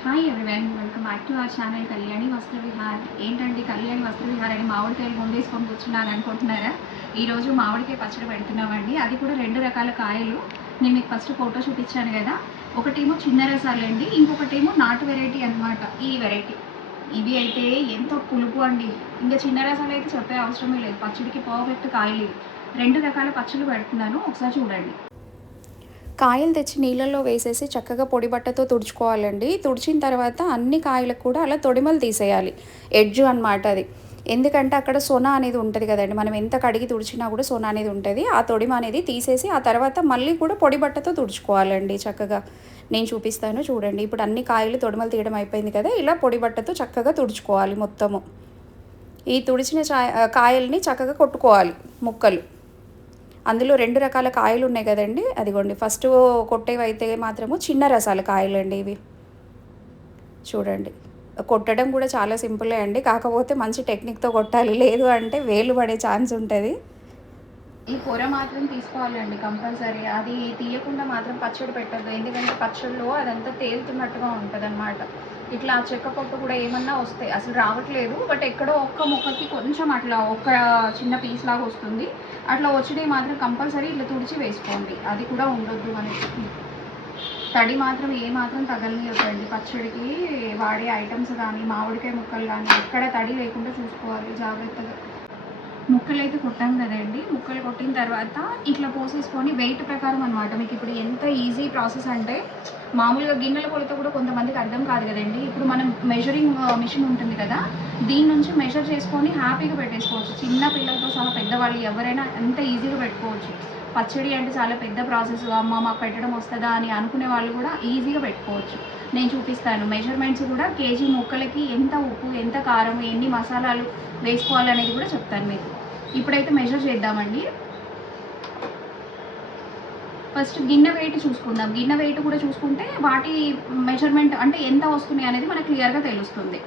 Hi everyone, welcome back to our channel Kalyani వస్త్ర విహార్. ఏంటండి కళ్యాణి వస్త్ర విహార్ అని మామిడికాయలు ముందేసుకొని కూర్చున్నాను అనుకుంటున్నారా? ఈరోజు మామిడికాయ పచ్చడి పెడుతున్నామండి. అది కూడా 2 రకాల కాయలు. నేను మీకు ఫస్ట్ ఫోటో చూపించాను కదా, ఒకటేమో చిన్న రసాలండి, ఇంకొకటేమో నాటు వెరైటీ అనమాట. ఈ వెరైటీ ఇవి అయితే ఎంతో పులుపు అండి. ఇంకా చిన్న రసాలు అయితే చెప్పే అవసరమే లేదు, పచ్చడికి పర్ఫెక్ట్ కాయలు ఇవి. 2 రకాల పచ్చళ్ళు పెడుతున్నాను, ఒకసారి చూడండి. కాయలు తెచ్చి నీళ్ళల్లో వేసేసి చక్కగా పొడి బట్టతో తుడుచుకోవాలండి. తుడిచిన తర్వాత అన్ని కాయలకు కూడా అలా తొడిమలు తీసేయాలి. ఎడ్జ్ అనమాట అది. ఎందుకంటే అక్కడ సొన అనేది ఉంటుంది కదండి, మనం ఎంత కడిగి తుడిచినా కూడా సొన అనేది ఉంటుంది. ఆ తొడిమ అనేది తీసేసి ఆ తర్వాత మళ్ళీ కూడా పొడి బట్టతో తుడుచుకోవాలండి చక్కగా. నేను చూపిస్తాను చూడండి. ఇప్పుడు అన్ని కాయలు తొడిమలు తీయడం అయిపోయింది కదా, ఇలా పొడి బట్టతో చక్కగా తుడుచుకోవాలి మొత్తము. ఈ తుడిచిన కాయల్ని చక్కగా కొట్టుకోవాలి ముక్కలు. అందులో 2 రకాల కాయలు ఉన్నాయి కదండి, అదిగోండి. ఫస్ట్ కొట్టేవి అయితే మాత్రము చిన్న రసాల కాయలు అండి ఇవి. చూడండి, కొట్టడం కూడా చాలా సింపులే అండి, కాకపోతే మంచి టెక్నిక్తో కొట్టాలి, లేదు అంటే వేలు పడే ఛాన్స్ ఉంటుంది. ఈ పొర మాత్రం తీసుకోవాలండి కంపల్సరీ. అది తీయకుండా మాత్రం పచ్చడి పెట్టద్దు, ఎందుకంటే పచ్చడిలో అదంతా తేలుతున్నట్టుగా ఉంటుంది అనమాట. ఇట్లా చెక్క పొట్టు కూడా ఏమన్నా వస్తాయి, అసలు రావట్లేదు, బట్ ఎక్కడో ఒక్క ముక్కకి కొంచెం అట్లా ఒక్క చిన్న పీస్ లాగా వస్తుంది. అట్లా వచ్చినవి మాత్రం కంపల్సరీ ఇట్లా తుడిచి వేసుకోండి, అది కూడా ఉండొద్దు మనకి. తడి మాత్రం ఏ మాత్రం తగలనివ్వకండి. పచ్చడికి వాడే ఐటమ్స్ కానీ మామిడికాయ ముక్కలు కానీ ఎక్కడ తడి లేకుండా చూసుకోవాలి జాగ్రత్తగా. ముక్కలు అయితే కొట్టాం కదండి, ముక్కలు కొట్టిన తర్వాత ఇట్లా పోసేసుకొని వెయిట్ ప్రకారం అనమాట. మీకు ఇప్పుడు ఎంత ఈజీ ప్రాసెస్ అంటే, మామూలుగా గిన్నెల కొలత కూడా కొంతమందికి అర్థం కాదు కదండి. ఇప్పుడు మనం మెజరింగ్ మిషన్ ఉంటుంది కదా, దీని నుంచి మెజర్ చేసుకొని హ్యాపీగా పెట్టేసుకోవచ్చు. చిన్న పిల్లలతో సహా పెద్దవాళ్ళు ఎవరైనా ఎంత ఈజీగా పెట్టుకోవచ్చు. పచ్చడి అంటే చాలా పెద్ద ప్రాసెస్, అమ్మ మాకు పెట్టడం వస్తుందా అని అనుకునే వాళ్ళు కూడా ఈజీగా పెట్టుకోవచ్చు. నేను చూపిస్తాను మెజర్మెంట్స్ కూడా. కేజీ ముక్కలకి ఎంత ఉప్పు, ఎంత కారం, ఎన్ని మసాలాలు వేసుకోవాలనేది కూడా చెప్తాను మీకు. ఇప్పుడైతే మెజర్ చేద్దామండి. ఫస్ట్ గిన్నె వెయిట్ చూసుకుందాం. గిన్నె వెయిట్ కూడా చూసుకుంటే వాటి మెజర్మెంట్ అంటే ఎంత వస్తున్నాయి అనేది మనకు క్లియర్గా తెలుస్తుంది.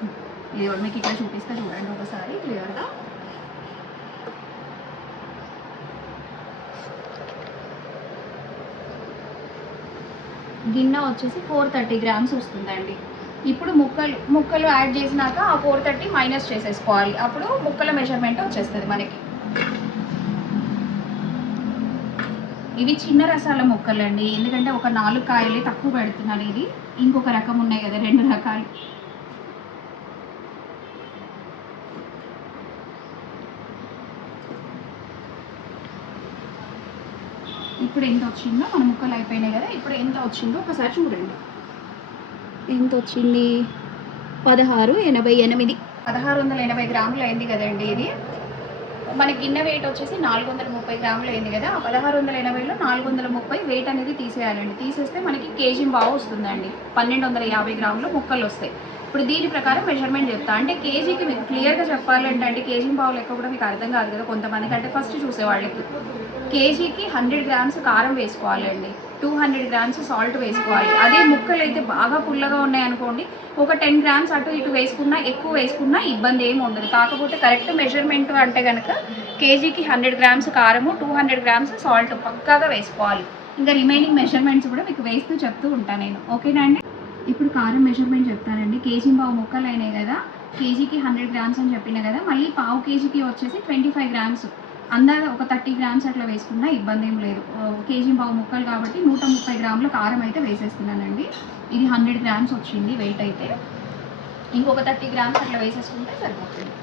ఇది మీకు ఇక్కడ చూపిస్తే చూడండి ఒకసారి క్లియర్గా. గిన్నె వచ్చేసి 430 గ్రామ్స్ వస్తుందండి. ఇప్పుడు ముక్కలు యాడ్ చేసినాక ఆ 430 మైనస్ చేసేసుకోవాలి, అప్పుడు ముక్కల మెజర్మెంట్ వచ్చేస్తుంది మనకి. ఇవి చిన్న రసాల ముక్కలు అండి, ఎందుకంటే ఒక 4 కాయలే తక్కువ పెడుతున్నాను. ఇది ఇంకొక రకం ఉన్నాయి కదా, 2 రకాలు. ఇప్పుడు ఎంత వచ్చిందో, మన ముక్కలు అయిపోయినాయి కదా, ఇప్పుడు ఎంత వచ్చిందో ఒకసారి చూడండి. ఎంత వచ్చింది? 1688 1680 గ్రాములు అయింది కదండి ఇది. మన గిన్నె వెయిట్ వచ్చేసి 430 గ్రాములు అయింది కదా, 1680లో 430 వెయిట్ అనేది తీసేయాలండి. తీసేస్తే మనకి కేజీ బావు వస్తుందండి. 1250 గ్రాములు ముక్కలు వస్తాయి. ఇప్పుడు దీని ప్రకారం మెజర్మెంట్ చెప్తా. అంటే కేజీకి మీకు క్లియర్గా చెప్పాలంటే అండి, కేజీ బావు లెక్క కూడా మీకు అర్థం కాదు కదా కొంతమందికి, అంటే ఫస్ట్ చూసేవాళ్ళకి. కేజీకి 100 గ్రామ్స్ కారం వేసుకోవాలండి, 200 గ్రామ్స్ సాల్ట్ వేసుకోవాలి. అదే ముక్కలు అయితే బాగా పుల్లగా ఉన్నాయనుకోండి, ఒక 10 గ్రామ్స్ అటు ఇటు వేసుకున్నా, ఎక్కువ వేసుకున్నా ఇబ్బంది ఏమి ఉండదు. కాకపోతే కరెక్ట్ మెజర్మెంట్ అంటే కనుక కేజీకి 100 గ్రామ్స్ కారము, 200 గ్రామ్స్ సాల్ట్ పక్కాగా వేసుకోవాలి. ఇంకా రిమైనింగ్ మెజర్మెంట్స్ కూడా మీకు వేస్తూ చెప్తూ ఉంటాను నేను, ఓకేనా అండి? ఇప్పుడు కారం మెజర్మెంట్ చెప్తానండి. కేజీ పావు ముక్కలు అయినాయి కదా, కేజీకి 100 గ్రామ్స్ అని చెప్పినా కదా, మళ్ళీ పావు కేజీకి వచ్చేసి 25 గ్రామ్స్, అందాక ఒక 30 గ్రామ్స్ అట్లా వేసుకున్నా ఇబ్బంది ఏం లేదు. కేజీ పావు ముక్కలు కాబట్టి 130 గ్రాముల కారం అయితే వేసేస్తున్నానండి. ఇది 100 గ్రామ్స్ వచ్చింది వెయిట్ అయితే. ఇంకొక 30 గ్రామ్స్ అట్లా వేసేసుకుంటే సరిపోతుంది.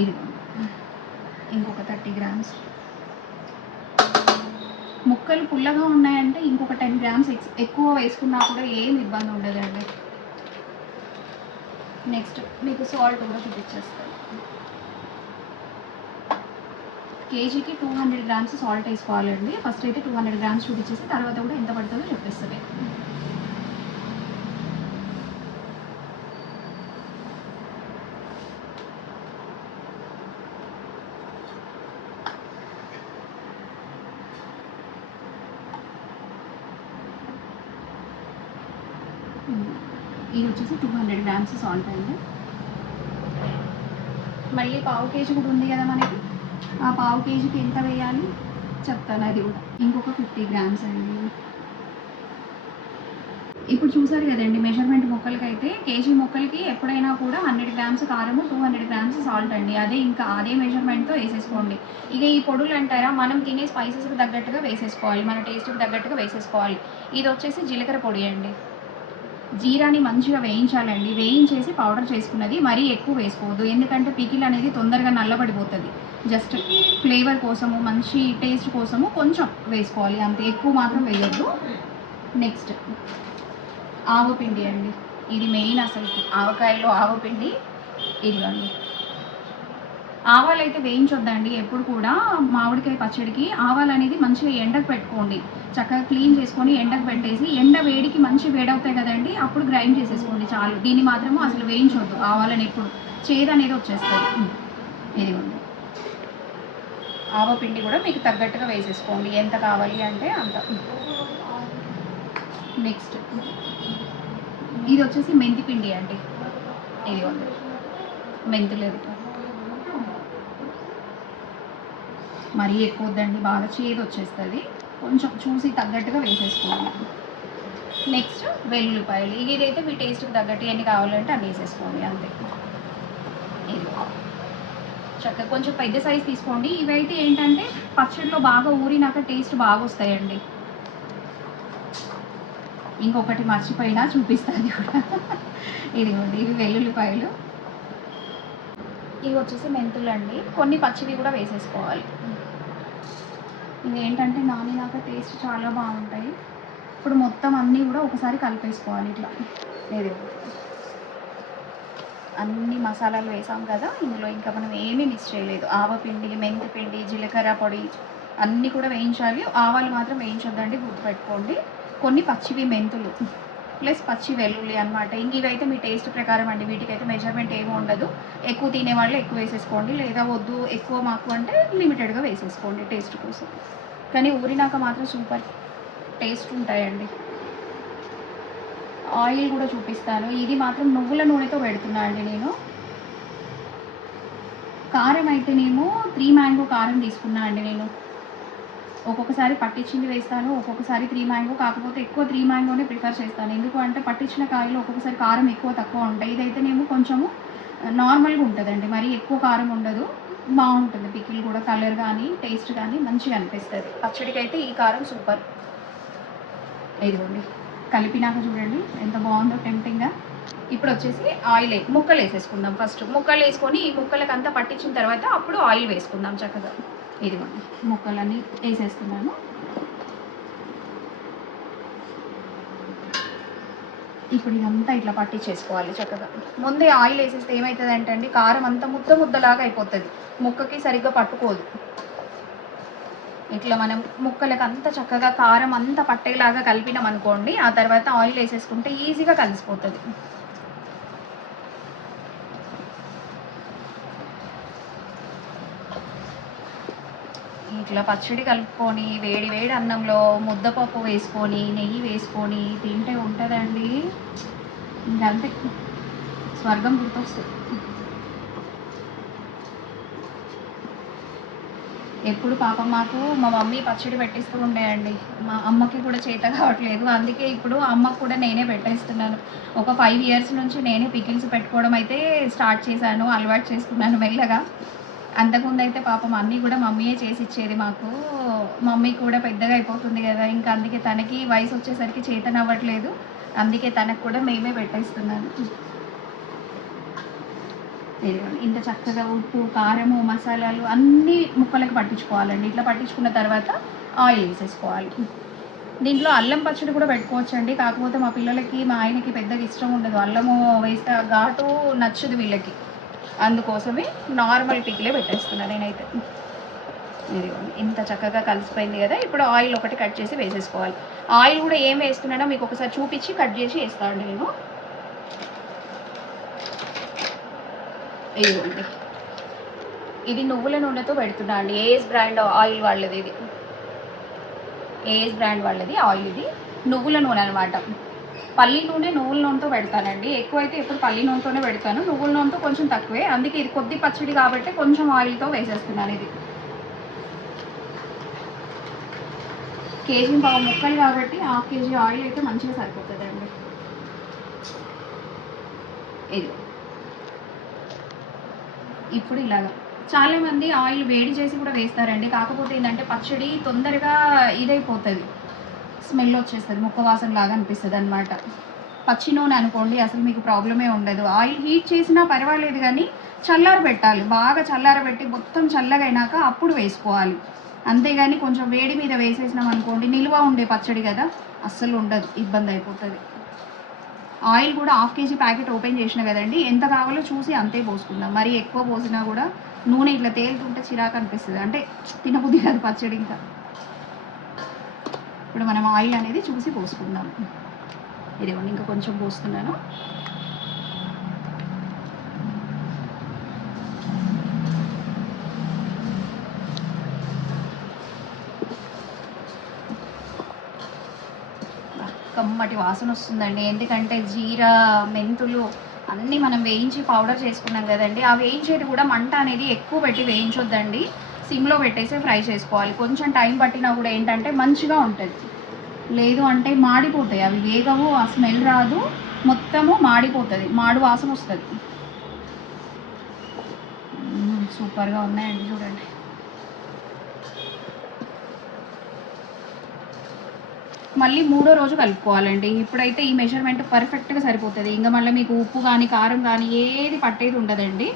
ఇది ఇంకొక 30 గ్రామ్స్. ముక్కలు పుల్లగా ఉన్నాయంటే ఇంకొక 10 గ్రామ్స్ ఎక్కువ వేసుకున్నా కూడా ఏం ఇబ్బంది ఉండదండి. నెక్స్ట్ మీకు సాల్ట్ కూడా చూపించేస్తాను. కేజీకి 200 గ్రామ్స్ సాల్ట్ వేసుకోవాలండి. ఫస్ట్ అయితే 200 గ్రామ్స్ చూపించేసి తర్వాత కూడా ఎంత పడుతుందో చెప్పేస్తుంది. ఇది వచ్చేసి 200 గ్రామ్స్ సాల్ట్ అండి. మళ్ళీ పావు కేజీ కూడా ఉంది కదా మనకి. ఆ పావు కేజీకి ఎంత వేయాలి చెప్తాను అది కూడా. ఇంకొక 50 గ్రామ్స్ అండి. ఇప్పుడు చూసారు కదండి మెజర్మెంట్ ముక్కలకైతే, కేజీ ముక్కలకి ఎప్పుడైనా కూడా 100 గ్రామ్స్ కారము, 200 గ్రామ్స్ సాల్ట్ అండి. అదే మెజర్మెంట్తో వేసేసుకోండి. ఇక ఈ పొడులు అంటారా, మనం తినే స్పైసెస్కి తగ్గట్టుగా వేసేసుకోవాలి, మన టేస్ట్కి తగ్గట్టుగా వేసేసుకోవాలి. ఇది వచ్చేసి జీలకర్ర పొడి అండి. జీరాని మంచిగా వేయించాలండి, వేయించేసి పౌడర్ చేసుకున్నది. మరీ ఎక్కువ వేసుకోవద్దు, ఎందుకంటే పికిల్ అనేది తొందరగా నల్లబడిపోతుంది. జస్ట్ ఫ్లేవర్ కోసము, మంచి టేస్ట్ కోసము కొంచెం వేసుకోవాలి అంతే, ఎక్కువ మాత్రం వేయొద్దు. నెక్స్ట్ ఆవపిండి అండి, ఇది మెయిన్ అసలుకి. ఆవకాయలో ఆవపిండి ఇదిగోండి. ఆవాలు అయితే వేయించొద్దండి ఎప్పుడు కూడా. మామిడికాయ పచ్చడికి ఆవాలు అనేది మంచిగా ఎండకు పెట్టుకోండి, చక్కగా క్లీన్ చేసుకొని ఎండకు పెట్టేసి, ఎండ వేడికి మంచి వేడవుతాయి కదండి, అప్పుడు గ్రైండ్ చేసేసుకోండి చాలు. దీన్ని మాత్రము అసలు వేయించొద్దు, ఆవాలని ఎప్పుడు చేదు అనేది వచ్చేస్తుంది. ఇదిగోండి ఆవపిండి కూడా మీకు తగ్గట్టుగా వేసేసుకోండి, ఎంత కావాలి అంటే అంత. నెక్స్ట్ ఇది వచ్చేసి మెంతి పిండి అండి. ఇదిగోండి మెంతులు, మరీ ఎక్కువ వద్దండి, బాగా చేదు వచ్చేస్తుంది, కొంచెం చూసి తగ్గట్టుగా వేసేసుకోండి. నెక్స్ట్ వెల్లుల్లిపాయలు, ఇదైతే మీ టేస్ట్కి తగ్గట్టు ఎన్ని కావాలంటే అన్ని వేసేసుకోండి అంతే. ఇది చక్కగా కొంచెం పెద్ద సైజ్ తీసుకోండి. ఇవైతే ఏంటంటే పచ్చడిలో బాగా ఊరినాక టేస్ట్ బాగా వస్తాయండి. ఇంకొకటి మర్చిపోయినా చూపిస్తాను కూడా. ఇదిగోండి ఇవి వెల్లుల్లిపాయలు, ఇవి వచ్చేసి మెంతులు అండి. కొన్ని పచ్చివి కూడా వేసేసుకోవాలి. ఇవి ఏంటంటే నానినాక టేస్ట్ చాలా బాగుంటాయి. ఇప్పుడు మొత్తం అన్నీ కూడా ఒకసారి కలిపేసుకోవాలి ఇట్లా. ఇది అన్ని మసాలాలు వేసాం కదా, ఇందులో ఇంకా మనం ఏమీ మిస్ చేయలేదు. ఆవపిండి, మెంతి పిండి, జీలకర్ర పొడి అన్నీ కూడా వేయించాలి. ఆవాలు మాత్రం వేయించొద్దండి, గుర్తుపెట్టుకోండి. కొన్ని పచ్చివి మెంతులు ప్లస్ పచ్చి వెల్లుల్లి అనమాట. ఇంక ఇవైతే మీ టేస్ట్ ప్రకారం అండి, వీటికైతే మెజర్మెంట్ ఏమీ ఉండదు. ఎక్కువ తినేవాళ్ళు ఎక్కువ వేసేసుకోండి, లేదా వద్దు ఎక్కువ మాకు అంటే లిమిటెడ్గా వేసేసుకోండి టేస్ట్ కోసం. కానీ ఊరినాక మాత్రం సూపర్ టేస్ట్ ఉంటాయండి. ఆయిల్ కూడా చూపిస్తాను. ఇది మాత్రం నువ్వుల నూనెతో పెడుతున్నా అండి నేను. కారం అయితేనేమో 3 మ్యాంగో కారం తీసుకున్నా అండి నేను. ఒక్కొక్కసారి పట్టించింది వేస్తాను, ఒక్కొక్కసారి 3 మ్యాంగో, కాకపోతే ఎక్కువ 3 మ్యాంగోనే ప్రిఫర్ చేస్తాను. ఎందుకు అంటే పట్టించిన కాయలు ఒక్కొక్కసారి కారం ఎక్కువ తక్కువ ఉంటాయి. ఇదైతేనేమో కొంచెము నార్మల్గా ఉంటుందండి, మరీ ఎక్కువ కారం ఉండదు, బాగుంటుంది. పికిల్ కూడా కలర్ కానీ టేస్ట్ కానీ మంచిగా అనిపిస్తుంది. పచ్చడికి అయితే ఈ కారం సూపర్. ఇదిగోండి కలిపినాక చూడండి ఎంత బాగుందో టెంప్టింగ్గా. ఇప్పుడు వచ్చేసి ఆయిల్ ముక్కలు వేసేసుకుందాం. ఫస్ట్ ముక్కలు వేసుకొని ఈ ముక్కలకి అంతా పట్టించిన తర్వాత అప్పుడు ఆయిల్ వేసుకుందాం చక్కగా. ఇదిగోండి ముక్కలన్నీ వేసేస్తున్నాను. ఇప్పుడు ఇదంతా ఇట్లా పట్టించేసుకోవాలి చక్కగా. ముందే ఆయిల్ వేసేస్తే ఏమవుతుంది అంటే అండి, కారం అంతా ముద్దలాగా అయిపోతుంది, ముక్కకి సరిగ్గా పట్టుకోదు. ఇట్లా మనం ముక్కలకు అంతా చక్కగా కారం అంతా పట్టేలాగా కలిపినాం అనుకోండి, ఆ తర్వాత ఆయిల్ వేసేసుకుంటే ఈజీగా కలిసిపోతుంది. ఇట్లా పచ్చడి కలుపుకొని వేడి వేడి అన్నంలో ముద్దపప్పు వేసుకొని నెయ్యి వేసుకొని తింటే ఉంటుందండి, ఇంకంతే స్వర్గం గుర్తొస్తుంది. ఎప్పుడు పాపం మాకు మా మమ్మీ పచ్చడి పెట్టిస్తూ ఉండేయండి, మా అమ్మకి కూడా చేత కావట్లేదు, అందుకే ఇప్పుడు అమ్మకు కూడా నేనే పెట్టేస్తున్నాను. ఒక 5 ఇయర్స్ నుంచి నేనే పికిల్స్ పెట్టుకోవడం అయితే స్టార్ట్ చేశాను, అలవాటు చేసుకున్నాను మెల్లగా. అంతకుముందు అయితే పాపం అన్నీ కూడా మమ్మీయే చేసి ఇచ్చేది మాకు. మమ్మీ కూడా పెద్దగా అయిపోతుంది కదా, ఇంకా అందుకే తనకి వయసు వచ్చేసరికి చేతనవ్వట్లేదు, అందుకే తనకు కూడా మేమే పెట్టేస్తున్నాను. ఇంత చక్కగా ఉప్పు, కారము, మసాలాలు అన్నీ ముక్కలకు పట్టించుకోవాలండి. ఇట్లా పట్టించుకున్న తర్వాత ఆయిల్ వేసేసుకోవాలి. దీంట్లో అల్లం పచ్చడి కూడా పెట్టుకోవచ్చండి, కాకపోతే మా పిల్లలకి మా ఆయనకి పెద్దగా ఇష్టం ఉండదు, అల్లము వేస్తే ఘాటు నచ్చదు వీళ్ళకి, అందుకోసమే నార్మల్ పికిలే పెట్టేస్తున్నాను నేనైతే. ఇదిగోండి ఇంత చక్కగా కలిసిపోయింది కదా. ఇప్పుడు ఆయిల్ ఒకటి కట్ చేసి వేసేసుకోవాలి. ఆయిల్ కూడా ఏం వేస్తున్నానో మీకు ఒకసారి చూపించి కట్ చేసి వేస్తాను నేను. ఇదిగోండి ఇది నువ్వుల నూనెతో పెడుతున్నా అండి, ఏఎస్ బ్రాండ్ ఆయిల్ వాళ్ళది, ఇది ఏఎస్ బ్రాండ్ వాళ్ళది ఆయిల్, ఇది నువ్వుల నూనె అనమాట. పల్లి నూనె నువ్వుల నూనెతో పెడతానండి. ఎక్కువైతే ఎప్పుడు పల్లి నూనెతోనే పెడతాను, నువ్వుల నూనెతో కొంచెం తక్కువే. అందుకే ఇది కొద్ది పచ్చడి కాబట్టి కొంచెం ఆయిల్తో వేసేస్తున్నాను. ఇది కేజీ పావు ముక్కలు కాబట్టి హాఫ్ కేజీ ఆయిల్ అయితే మంచిగా సరిపోతుందండి. ఇది ఇప్పుడు ఇలాగా చాలామంది ఆయిల్ వేడి చేసి కూడా వేస్తారండి. కాకపోతే ఏంటంటే పచ్చడి తొందరగా ఇదైపోతుంది, స్మెల్ వచ్చేస్తుంది, ముక్క వాసన లాగా అనిపిస్తుంది అనమాట. పచ్చి నూనె అనుకోండి అసలు మీకు ప్రాబ్లమే ఉండదు. ఆయిల్ హీట్ చేసినా పర్వాలేదు కానీ చల్లార పెట్టాలి, బాగా చల్లారబెట్టి మొత్తం చల్లగా అయినాక అప్పుడు వేసుకోవాలి. అంతేగాని కొంచెం వేడి మీద వేసేసినాం అనుకోండి, నిల్వ ఉండే పచ్చడి కదా, అస్సలు ఉండదు, ఇబ్బంది అయిపోతుంది. ఆయిల్ కూడా హాఫ్ కేజీ ప్యాకెట్ ఓపెన్ చేసిన కదండి, ఎంత కావాలో చూసి అంతే పోసుకుందాం. మరి ఎక్కువ పోసినా కూడా నూనె ఇట్లా తేలుతుంటే చిరాకు అనిపిస్తుంది, అంటే తినబుద్ధి కాదు పచ్చడి. ఇంకా ఇప్పుడు మనం ఆయిల్ అనేది చూసి పోసుకుందాం. ఇదిగోండి ఇంకా కొంచెం పోస్తున్నాను. కమ్మటి వాసన వస్తుందండి. ఎందుకంటే జీరా, మెంతులు అన్నీ మనం వేయించి పౌడర్ చేసుకున్నాం కదండి. ఆ వేయించేది కూడా మంట అనేది ఎక్కువ పెట్టి వేయించొద్దండి, సిమ్లో పెట్టేసి ఫ్రై చేసుకోవాలి. కొంచెం టైం పట్టినా కూడా ఏంటంటే మంచిగా ఉంటుంది, లేదు అంటే మాడిపోతాయి, అవి వేగవు, ఆ స్మెల్ రాదు, మొత్తము మాడిపోతుంది, మాడు వాసన వస్తుంది. సూపర్గా ఉన్నాయండి చూడండి. మళ్ళీ మూడో రోజు కలుపుకోవాలండి. ఇప్పుడైతే ఈ మెజర్మెంట్ పర్ఫెక్ట్గా సరిపోతుంది. ఇంకా మళ్ళీ మీకు ఉప్పు కానీ కారం కానీ ఏది పట్టేది ఉండదండి.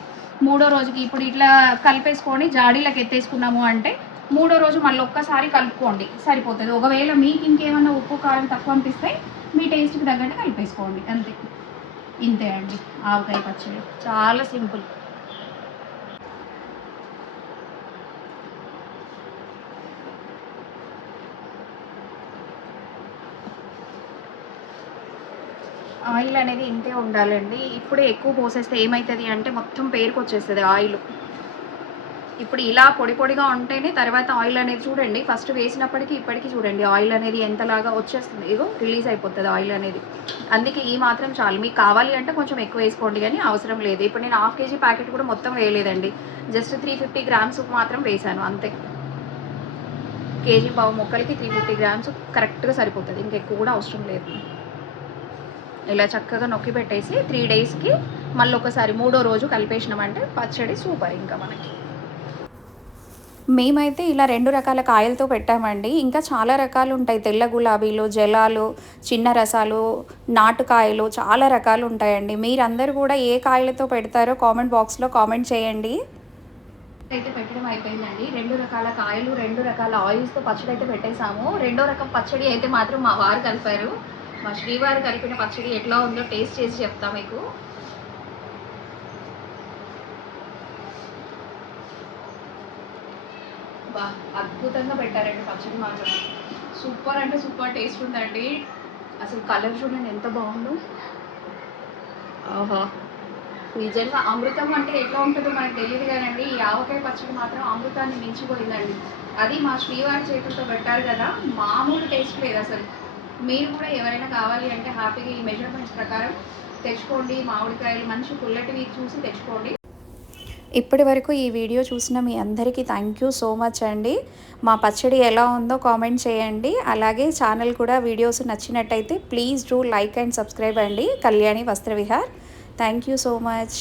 మూడో రోజుకి ఇప్పుడు ఇట్లా కలిపేసుకొని జాడీలకు ఎత్తేసుకున్నాము అంటే మూడో రోజు మళ్ళీ ఒక్కసారి కలుపుకోండి, సరిపోతుంది. ఒకవేళ మీకు ఇంకేమన్నా ఉప్పు కారం తక్కువ అనిపిస్తే మీ టేస్ట్కి తగ్గట్టు కలిపేసుకోండి, అంతే. ఇంతే అండి ఆవకాయ పచ్చడి, చాలా సింపుల్. ఆయిల్ అనేది ఇంతే ఉండాలండి. ఇప్పుడే ఎక్కువ పోసేస్తే ఏమవుతుంది అంటే మొత్తం పేరుకు వచ్చేస్తుంది ఆయిల్. ఇప్పుడు ఇలా పొడి పొడిగా ఉంటేనే తర్వాత ఆయిల్ అనేది చూడండి, ఫస్ట్ వేసినప్పటికీ ఇప్పటికీ చూడండి ఆయిల్ అనేది ఎంతలాగా వచ్చేస్తుంది, ఇగో రిలీజ్ అయిపోతుంది ఆయిల్ అనేది. అందుకే ఈ మాత్రం చాలు. మీకు కావాలి అంటే కొంచెం ఎక్కువ వేసుకోండి, కానీ అవసరం లేదు. ఇప్పుడు నేను హాఫ్ కేజీ ప్యాకెట్ కూడా మొత్తం వేయలేదండి, జస్ట్ 350 గ్రామ్స్ మాత్రం వేసాను అంతే. కేజీ పావు ముక్కలకి 350 గ్రామ్స్ కరెక్ట్గా సరిపోతుంది, ఇంకెక్కువ కూడా అవసరం లేదు. ఇలా చక్కగా నొక్కి పెట్టేసి 3 డేస్కి మళ్ళీ ఒకసారి మూడో రోజు కలిపేసినామంటే పచ్చడి సూపర్ ఇంకా మనకి. మేమైతే ఇలా 2 రకాల కాయలతో పెట్టామండి. ఇంకా చాలా రకాలు ఉంటాయి, తెల్ల గులాబీలు, జలాలు, చిన్న రసాలు, నాటుకాయలు, చాలా రకాలు ఉంటాయండి. మీరందరూ కూడా ఏ కాయలతో పెడతారో కామెంట్ బాక్స్లో కామెంట్ చేయండి. అయితే పెట్టడం అయిపోయిందండి. 2 రకాల కాయలు, 2 రకాల ఆయిల్స్తో పచ్చడి అయితే పెట్టేసాము. రెండో రకం పచ్చడి అయితే మాత్రం మా వారు కలిపారు. మా శ్రీవారు కలిపిన పచ్చడి ఎట్లా ఉందో టేస్ట్ చేసి చెప్తా మీకు. బా అద్భుతంగా పెట్టారండి పచ్చడి మాత్రం, సూపర్ అంటే సూపర్ టేస్ట్ ఉందండి. అసలు కలర్ చూడండి ఎంత బాగుందో, ఆహా నిజంగా అమృతం అంటే ఎట్లా ఉంటుందో మనకు తెలియదు కానండి, ఈ ఆవకాయ పచ్చడి మాత్రం అమృతాన్ని మించిపోయిందండి. అది మా శ్రీవారి చేతులతో పెట్టారు కదా, మామూలు టేస్ట్ లేదు అసలు. మీరు కూడా ఎవరైనా కావాలి అంటే హ్యాపీగా ఈ మెజర్మెంట్స్ ప్రకారం తెచ్చుకోండి. మామిడికాయలు మంచి పుల్లటివి చూసి తెచ్చుకోండి. ఇప్పటి వరకు ఈ వీడియో చూసిన మీ అందరికీ థ్యాంక్ యూ సో మచ్ అండి. మా పచ్చడి ఎలా ఉందో కామెంట్ చేయండి. అలాగే ఛానల్ కూడా వీడియోస్ నచ్చినట్టయితే please do like and subscribe అండి. కళ్యాణి వస్త్ర Vihar. Thank you so much.